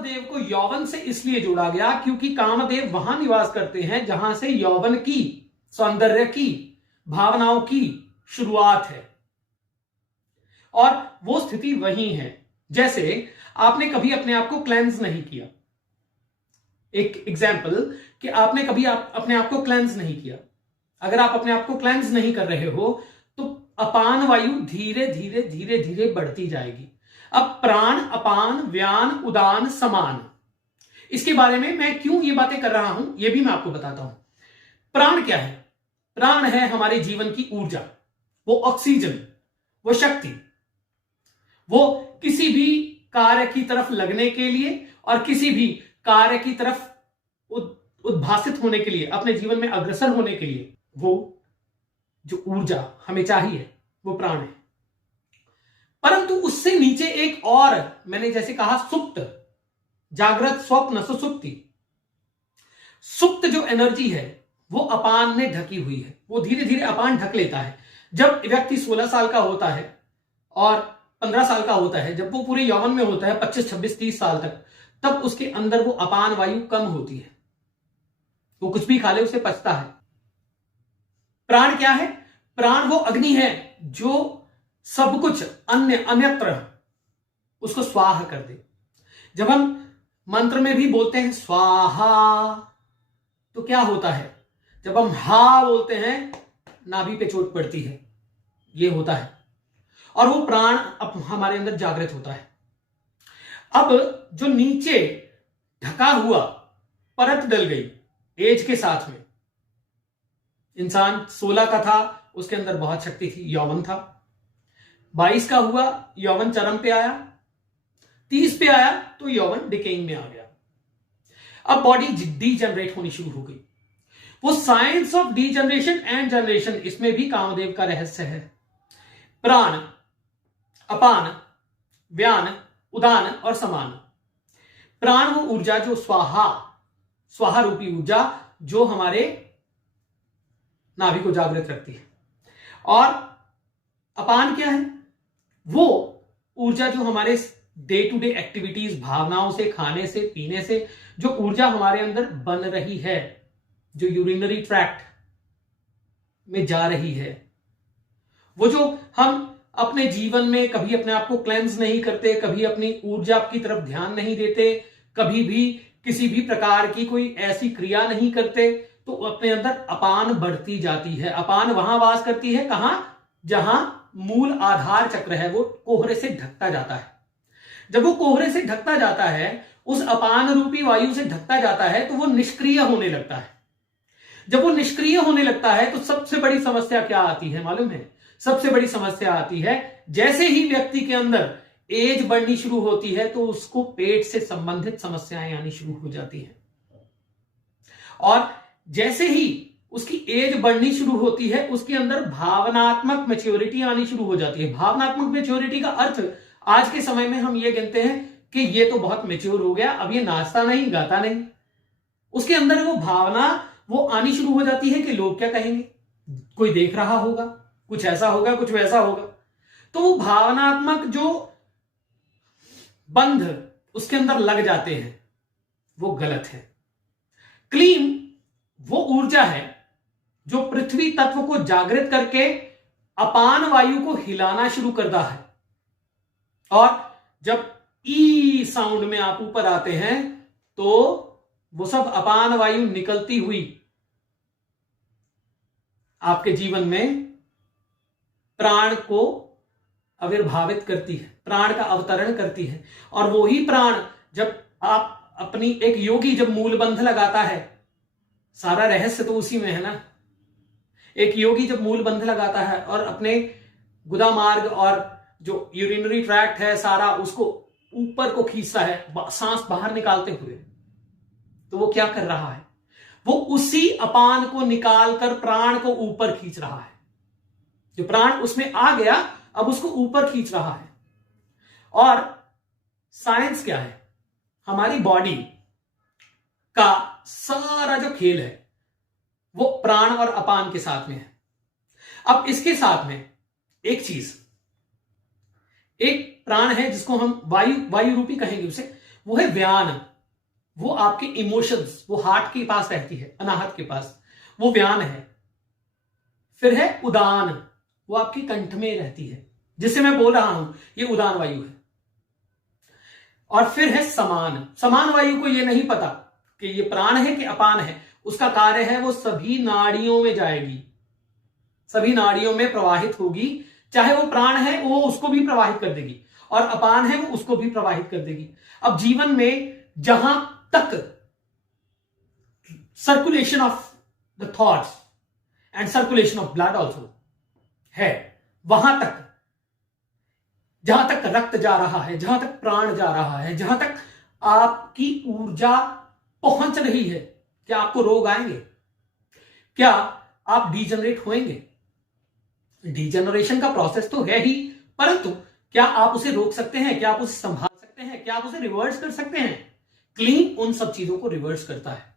कामदेव को यौवन से इसलिए जोड़ा गया क्योंकि कामदेव वहां निवास करते हैं जहां से यौवन की, सौंदर्य की, भावनाओं की शुरुआत है, और वो स्थिति वही है। जैसे आपने कभी अपने आप को क्लेंस नहीं किया, एक एग्जाम्पल कि आपने कभी अपने आप को क्लेंस नहीं किया। अगर आप अपने आप को क्लेंस नहीं कर रहे हो तो अपान वायु धीरे धीरे धीरे धीरे बढ़ती जाएगी। अब प्राण, अपान, व्यान, उदान, समान, इसके बारे में मैं क्यों ये बातें कर रहा हूं ये भी मैं आपको बताता हूं। प्राण क्या है? प्राण है हमारे जीवन की ऊर्जा, वो ऑक्सीजन, वो शक्ति, वो किसी भी कार्य की तरफ लगने के लिए और किसी भी कार्य की तरफ उद्भासित होने के लिए, अपने जीवन में अग्रसर होने के लिए, वो जो ऊर्जा हमें चाहिए वो प्राण है। परंतु उससे नीचे एक और, मैंने जैसे कहा सुप्त, जागृत, स्वप्न, सुसुप्ति, सुप्त जो एनर्जी है वो अपान ने ढकी हुई है। वो धीरे धीरे अपान ढक लेता है। जब व्यक्ति 16 साल का होता है और 15 साल का होता है, जब वो पूरे यौवन में होता है 25, 26, 30 साल तक, तब उसके अंदर वो अपान वायु कम होती है। वो कुछ भी खा ले उसे पचता है। प्राण क्या है? प्राण वो अग्नि है जो सब कुछ अन्यत्र उसको स्वाहा कर दे। जब हम मंत्र में भी बोलते हैं स्वाहा, तो क्या होता है? जब हम हा बोलते हैं नाभि पे चोट पड़ती है, ये होता है, और वो प्राण अब हमारे अंदर जागृत होता है। अब जो नीचे ढका हुआ परत डल गई एज के साथ में, इंसान 16 का था, उसके अंदर बहुत शक्ति थी, यौवन था। 22 का हुआ, यौवन चरम पे आया। 30 पे आया तो यौवन डिकेइंग में आ गया। अब बॉडी डीजनरेट होनी शुरू हो गई। वो science of degeneration and generation, इसमें भी कामदेव का रहस्य है। प्राण, अपान, व्यान, उदान और समान। प्राण वो ऊर्जा जो स्वाहा रूपी ऊर्जा जो हमारे नाभि को जागृत रखती है। और अपान क्या है? वो ऊर्जा जो हमारे डे टू डे एक्टिविटीज, भावनाओं से, खाने से, पीने से जो ऊर्जा हमारे अंदर बन रही है, जो यूरिनरी ट्रैक्ट में जा रही है, वो जो हम अपने जीवन में कभी अपने आप को क्लेंस नहीं करते, कभी अपनी ऊर्जा की तरफ ध्यान नहीं देते, कभी भी किसी भी प्रकार की कोई ऐसी क्रिया नहीं करते, तो अपने अंदर अपान बढ़ती जाती है। अपान वहां वास करती है, कहां? जहां मूल आधार चक्र है वो कोहरे से ढकता जाता है। जब वो कोहरे से ढकता जाता है, उस अपान रूपी वायु से ढकता जाता है, तो वो निष्क्रिय होने लगता है। जब वो निष्क्रिय होने लगता है तो सबसे बड़ी समस्या क्या आती है मालूम है? सबसे बड़ी समस्या आती है, जैसे ही व्यक्ति के अंदर एज बढ़नी शुरू होती है तो उसको पेट से संबंधित समस्याएं आनी शुरू हो जाती हैं। और जैसे ही उसकी एज बढ़नी शुरू होती है, उसके अंदर भावनात्मक मैच्योरिटी आनी शुरू हो जाती है। भावनात्मक मैच्योरिटी का अर्थ आज के समय में हम ये कहते हैं कि ये तो बहुत मैच्योर हो गया, अब ये नाचता नहीं, गाता नहीं। उसके अंदर वो भावना वो आनी शुरू हो जाती है कि लोग क्या कहेंगे, कोई देख रहा होगा, कुछ ऐसा होगा, कुछ वैसा होगा। तो वो भावनात्मक जो बंध उसके अंदर लग जाते हैं वो गलत है। क्लीम वो ऊर्जा है जो पृथ्वी तत्व को जागृत करके अपान वायु को हिलाना शुरू करता है। और जब ई साउंड में आप ऊपर आते हैं तो वो सब अपान वायु निकलती हुई आपके जीवन में प्राण को आविर्भावित करती है, प्राण का अवतरण करती है। और वो ही प्राण जब आप अपनी, एक योगी जब मूलबंध लगाता है, सारा रहस्य तो उसी में है ना। एक योगी जब मूलबंध लगाता है और अपने गुदा मार्ग और जो यूरिनरी ट्रैक्ट है सारा, उसको ऊपर को खींचता है सांस बाहर निकालते हुए, तो वो क्या कर रहा है? वो उसी अपान को निकालकर प्राण को ऊपर खींच रहा है। जो प्राण उसमें आ गया अब उसको ऊपर खींच रहा है। और साइंस क्या है? हमारी बॉडी का सारा जो खेल है वो प्राण और अपान के साथ में है। अब इसके साथ में एक चीज, एक प्राण है जिसको हम वायु रूपी कहेंगे उसे, वो है व्यान, वो आपके इमोशंस, वो हार्ट के पास रहती है, अनाहत के पास, वो व्यान है। फिर है उदान, वो आपके कंठ में रहती है, जिससे मैं बोल रहा हूं, ये उदान वायु है। और फिर है समान। समान वायु को ये नहीं पता कि ये प्राण है कि अपान है, उसका कार्य है वो सभी नाड़ियों में जाएगी, सभी नाड़ियों में प्रवाहित होगी। चाहे वो प्राण है वो उसको भी प्रवाहित कर देगी, और अपान है वो उसको भी प्रवाहित कर देगी। अब जीवन में जहां तक circulation of the thoughts and circulation of blood also है, वहां तक, जहां तक रक्त जा रहा है, जहां तक प्राण जा रहा है, जहां तक आपकी ऊर्जा पहुंच रही है, क्या आपको रोग आएंगे? क्या आप डीजनरेट होंगे? डीजनरेशन का प्रोसेस तो है ही, परंतु क्या आप उसे रोक सकते हैं? क्या आप उसे संभाल सकते हैं? क्या आप उसे रिवर्स कर सकते हैं? क्लीन उन सब चीजों को रिवर्स करता है।